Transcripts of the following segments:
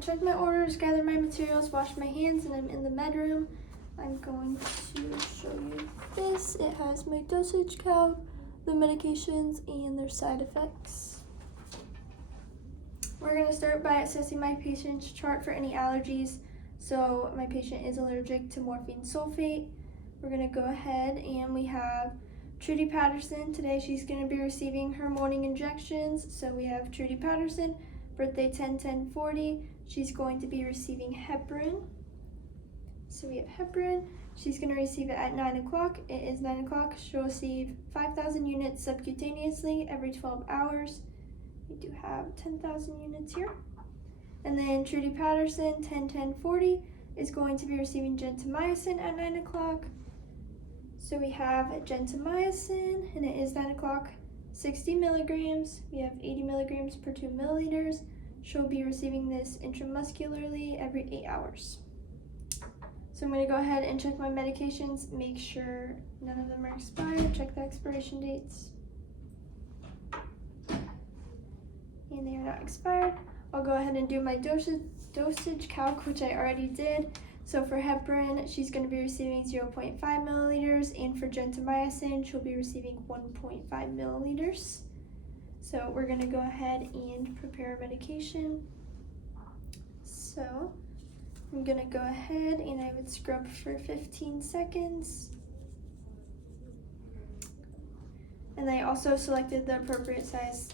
check my orders, gather my materials, wash my hands, and I'm in the med room. I'm going to show you this. It has my dosage calc, the medications, and their side effects. We're going to start by assessing my patient's chart for any allergies. So my patient is allergic to morphine sulfate. We're going to go ahead and we have Trudy Patterson. Today she's going to be receiving her morning injections. So we have Trudy Patterson, birthday 10/10/40. She's going to be receiving heparin. So we have heparin. She's going to receive it at 9 o'clock. It is 9 o'clock. She'll receive 5,000 units subcutaneously every 12 hours. We do have 10,000 units here. And then Trudy Patterson, 10/10/40, is going to be receiving gentamicin at 9 o'clock. So we have gentamicin, and it is 9 o'clock, 60 milligrams. We have 80 milligrams per 2 milliliters. She'll be receiving this intramuscularly every 8 hours. So I'm going to go ahead and check my medications, make sure none of them are expired, check the expiration dates. And they are not expired. I'll go ahead and do my dosage calc, which I already did. So for heparin, she's going to be receiving 0.5 milliliters, and for gentamicin, she'll be receiving 1.5 milliliters. So we're going to go ahead and prepare a medication. So I'm going to go ahead and I would scrub for 15 seconds. And I also selected the appropriate size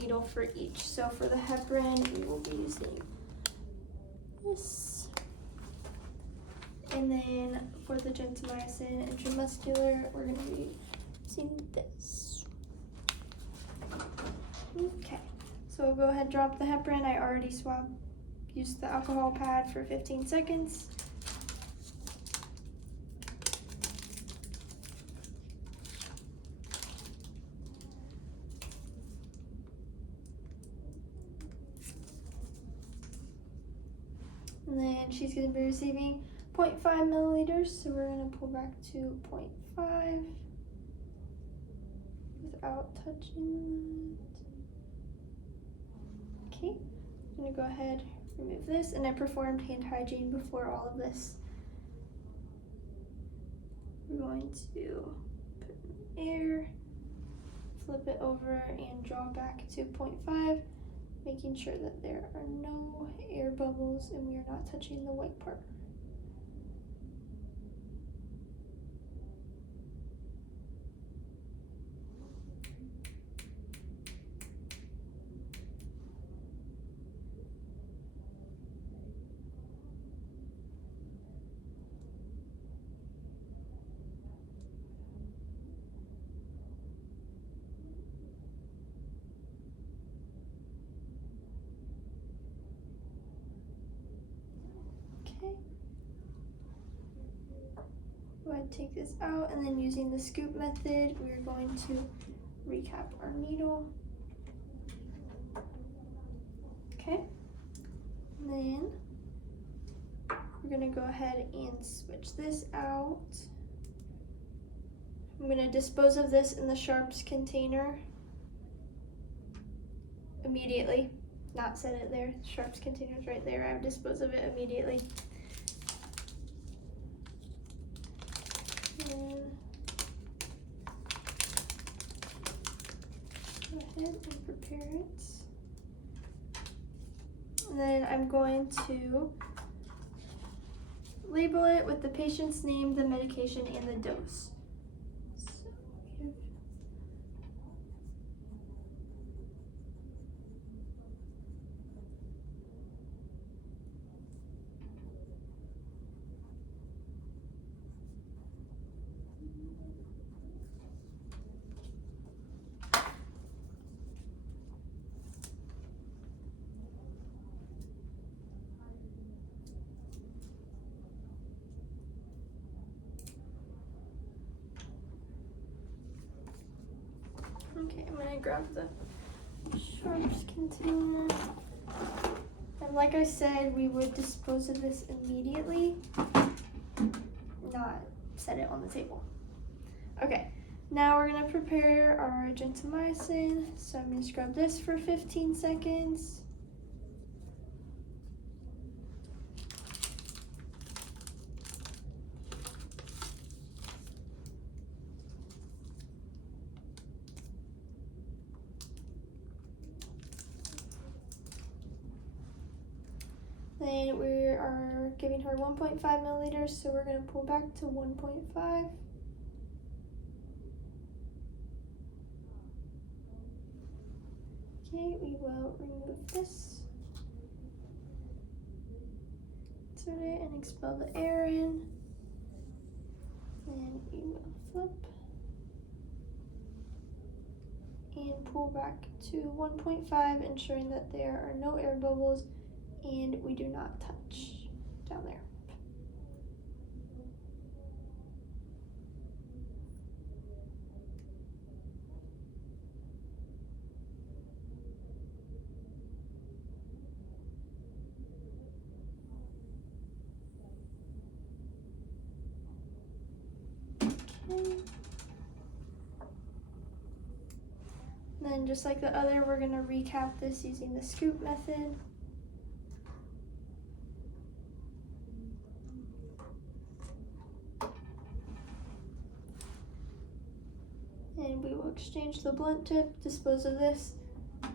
needle for each. So for the heparin, we will be using this. And then for the gentamicin intramuscular, we're going to be using this. Okay, so we'll go ahead and drop the heparin. I already used the alcohol pad for 15 seconds. And then she's going to be receiving 0.5 milliliters, so we're going to pull back to 0.5 without touching that. Okay, I'm going to go ahead, remove this, and I performed hand hygiene before all of this. We're going to put in air, flip it over, and draw back to 0.5, making sure that there are no air bubbles and we are not touching the white part. Okay. Go ahead and take this out, and then using the scoop method, we're going to recap our needle. Okay. And then we're going to go ahead and switch this out. I'm going to dispose of this in the sharps container immediately. Not set it there. Sharps container's right there. I would dispose of it immediately. And go ahead and prepare it. And then I'm going to label it with the patient's name, the medication, and the dose. Okay, I'm gonna grab the sharps container. And like I said, we would dispose of this immediately, not set it on the table. Okay, now we're gonna prepare our gentamicin. So I'm gonna scrub this for 15 seconds. then we are giving her 1.5 milliliters, so we're going to pull back to 1.5. Okay, we will remove this. Insert it and expel the air in. And we will flip and pull back to 1.5, ensuring that there are no air bubbles and we do not touch down there. Okay. Then just like the other, we're going to recap this using the scoop method. And we will exchange the blunt tip, dispose of this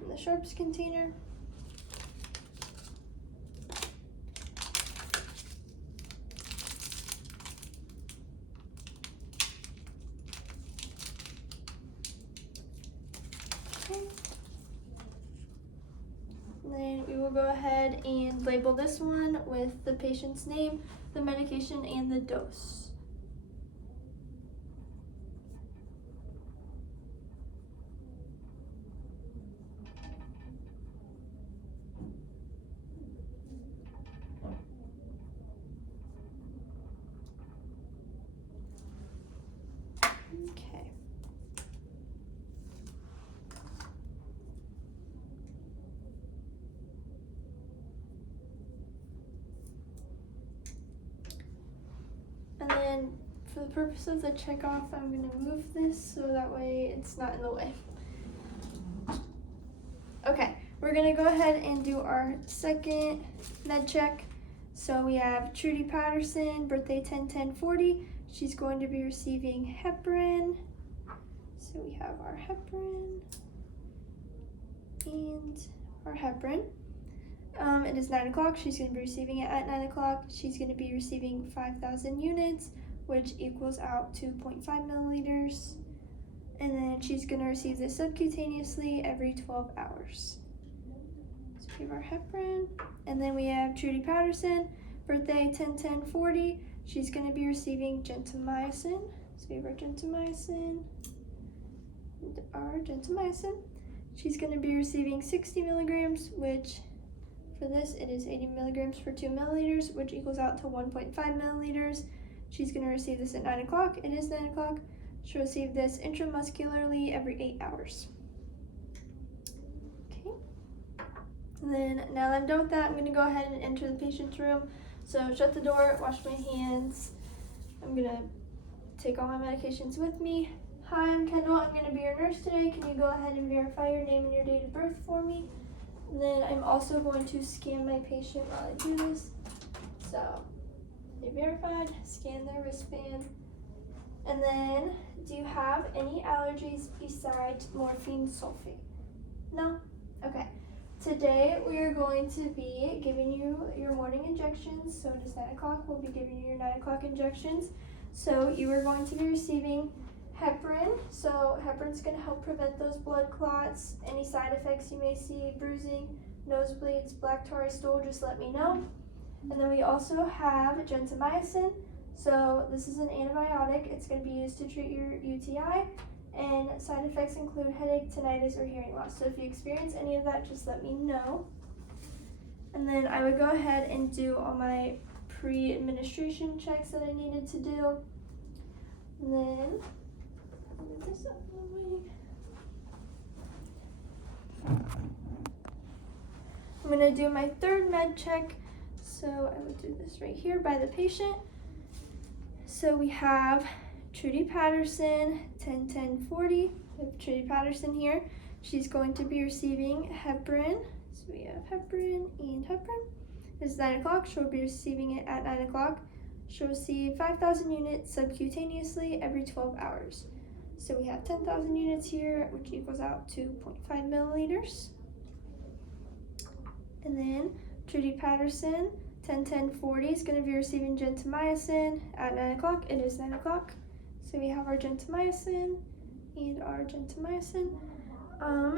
in the sharps container. Okay. And then we will go ahead and label this one with the patient's name, the medication, and the dose. Okay. And then for the purpose of the checkoff, I'm going to move this so that way it's not in the way. Okay, we're going to go ahead and do our second med check. So we have Trudy Patterson, birthday 10/10/40. She's going to be receiving heparin. So we have our heparin and our heparin. It is 9 o'clock. She's going to be receiving it at 9 o'clock. She's going to be receiving 5,000 units, which equals out to 0.5 milliliters. And then she's going to receive this subcutaneously every 12 hours. So we have our heparin. And then we have Trudy Patterson, birthday 10/10/40. She's going to be receiving gentamicin. So we have our gentamicin and our gentamicin. She's going to be receiving 60 milligrams, which for this it is 80 milligrams for 2 milliliters, which equals out to 1.5 milliliters. She's going to receive this at 9 o'clock. It is 9 o'clock. She'll receive this intramuscularly every 8 hours. Okay. And then now that I'm done with that, I'm going to go ahead and enter the patient's room. So shut the door, wash my hands. I'm going to take all my medications with me. Hi, I'm Kendall. I'm going to be your nurse today. Can you go ahead and verify your name and your date of birth for me? And then I'm also going to scan my patient while I do this. So they verified, scan their wristband. And then, do you have any allergies besides morphine sulfate? No? Okay. Today we are going to be giving you your morning injections. So it is 9 o'clock. We'll be giving you your 9 o'clock injections. So you are going to be receiving heparin. So heparin's going to help prevent those blood clots. Any side effects you may see, bruising, nosebleeds, black tarry stool, just let me know. And then we also have gentamicin. So this is an antibiotic. It's going to be used to treat your UTI, and side effects include headache, tinnitus, or hearing loss. So if you experience any of that, just let me know. And then I would go ahead and do all my pre-administration checks that I needed to do. And then move this up a little bit. I'm going to do my third med check. So I will do this right here by the patient. So we have Trudy Patterson, 10/10/40. We have Trudy Patterson here. She's going to be receiving heparin. So we have heparin and heparin. It's 9 o'clock. She'll be receiving it at 9 o'clock. She'll receive 5,000 units subcutaneously every 12 hours. So we have 10,000 units here, which equals out to 0.5 milliliters. And then Trudy Patterson, 10:10:40 is going to be receiving gentamicin at 9 o'clock. It is 9 o'clock. So we have our gentamicin and our gentamicin.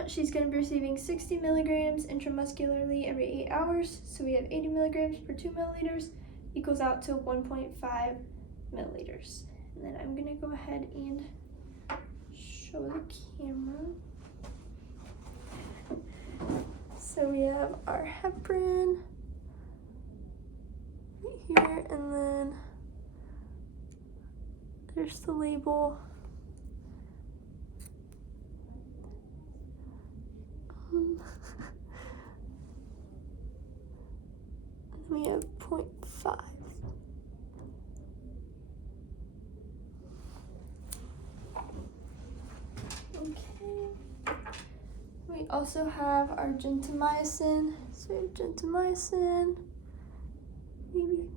She's going to be receiving 60 milligrams intramuscularly every 8 hours. So we have 80 milligrams per 2 milliliters equals out to 1.5 milliliters. And then I'm going to go ahead and show the camera. So we have our heparin right here, and then there's the label. We have 0.5. Okay. We also have our gentamicin. So we have gentamicin, maybe.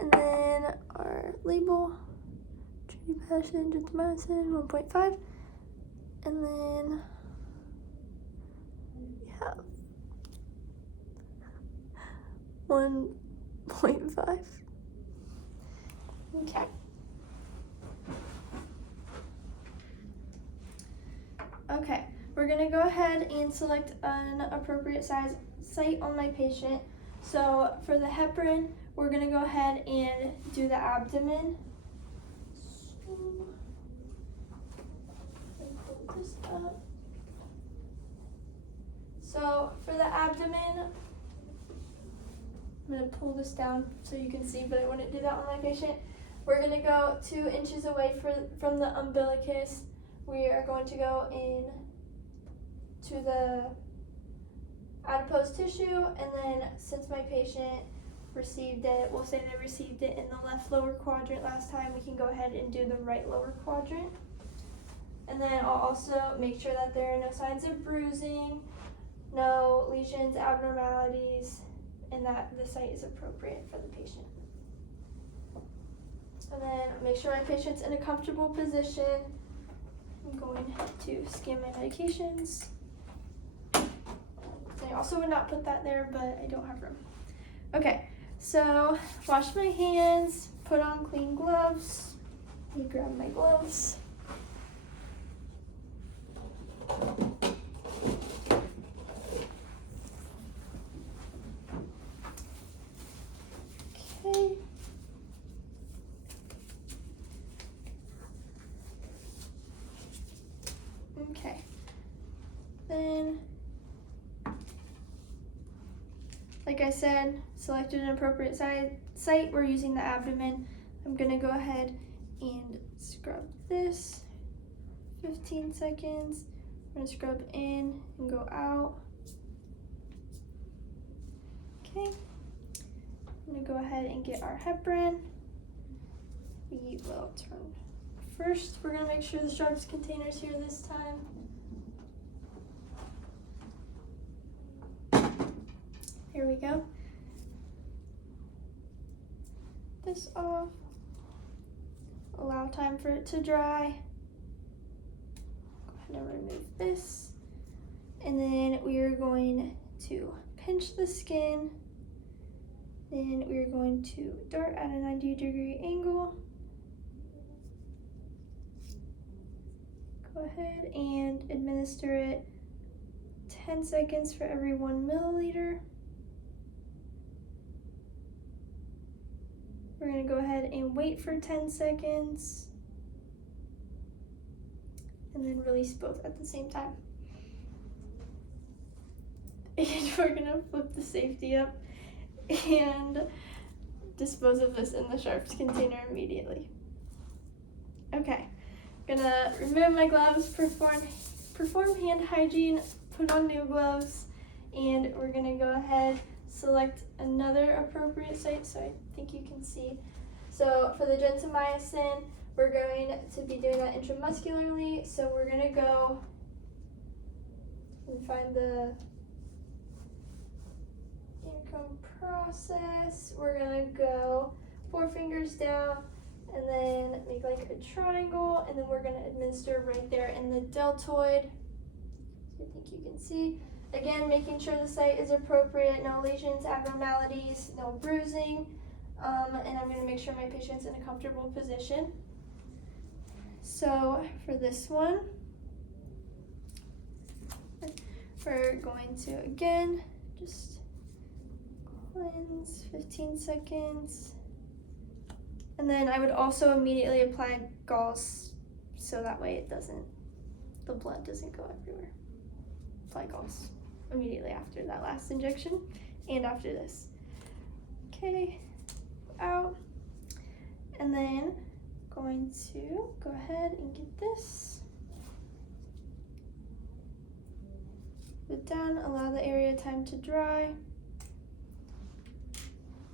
And then our label, tritipatin, gentamicin, 1.5. And then we have 1.5. Okay. Okay, we're gonna go ahead and select an appropriate size site on my patient. So for the heparin, we're gonna go ahead and do the abdomen. So, let me pull this up. So for the abdomen, I'm gonna pull this down so you can see, but I wouldn't do that on my patient. We're gonna go 2 inches away from the umbilicus. We are going to go in to the adipose tissue, and then since my patient received it, we'll say they received it in the left lower quadrant last time, we can go ahead and do the right lower quadrant. And then I'll also make sure that there are no signs of bruising, no lesions, abnormalities, and that the site is appropriate for the patient. And then make sure my patient's in a comfortable position. I'm going to scan my medications. I also would not put that there, but I don't have room. Okay, so wash my hands, put on clean gloves. Let me grab my gloves. Okay. Okay. Then, like I said, selected an appropriate site. We're using the abdomen. I'm gonna go ahead and scrub this. 15 seconds. I'm gonna scrub in and go out. Okay. I'm gonna go ahead and get our heparin. We will turn. First, we're gonna make sure the sharps container's here this time. Here we go. This off. Allow time for it to dry. Go ahead and remove this. And then we are going to pinch the skin. Then we are going to dart at a 90-degree angle. Go ahead and administer it 10 seconds for every 1 milliliter. We're going to go ahead and wait for 10 seconds and then release both at the same time. And we're going to flip the safety up and dispose of this in the sharps container immediately. Okay, gonna remove my gloves, perform hand hygiene, put on new gloves, and we're gonna go ahead, select another appropriate site so I think you can see. So for the gentamicin, we're going to be doing that intramuscularly, so we're gonna go and find the income process. We're gonna go 4 fingers down and then make like a triangle, and then we're gonna administer right there in the deltoid. So I think you can see. Again, making sure the site is appropriate, no lesions, abnormalities, no bruising, and I'm going to make sure my patient's in a comfortable position. So for this one, we're going to, again, just cleanse 15 seconds. And then I would also immediately apply gauze so that way the blood doesn't go everywhere. Apply gauze immediately after that last injection and after this. Okay, out. And then going to go ahead and get this. Put it down, allow the area time to dry.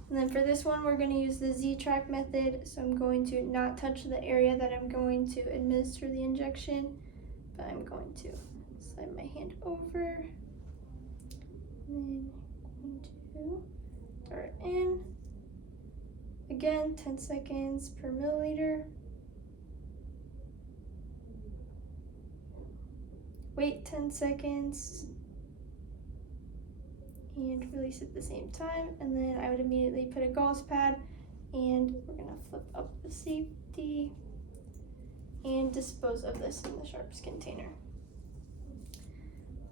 And then for this one, we're going to use the Z-Track method. So I'm going to not touch the area that I'm going to administer the injection, but I'm going to slide my hand over. And then I'm going to dart in. Again, 10 seconds per milliliter. Wait 10 seconds. And release at the same time, and then I would immediately put a gauze pad, and we're gonna flip up the safety and dispose of this in the sharps container.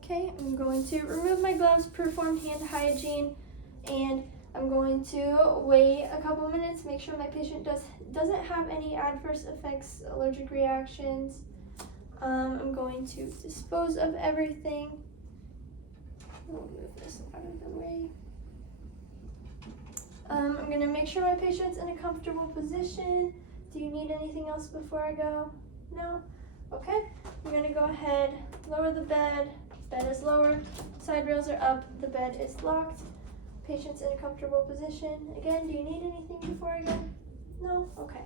Okay, I'm going to remove my gloves, perform hand hygiene, and I'm going to wait a couple minutes, make sure my patient doesn't have any adverse effects, allergic reactions. I'm going to dispose of everything. We'll move this out of the way. I'm going to make sure my patient's in a comfortable position. Do you need anything else before I go? No? Okay. I'm going to go ahead, lower the bed. Bed is lowered. Side rails are up. The bed is locked. Patient's in a comfortable position. Again, do you need anything before I go? No? Okay.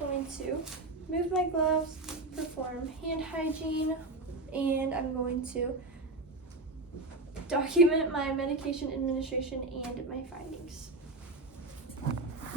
Going to move my gloves, perform hand hygiene, and I'm going to document my medication administration and my findings.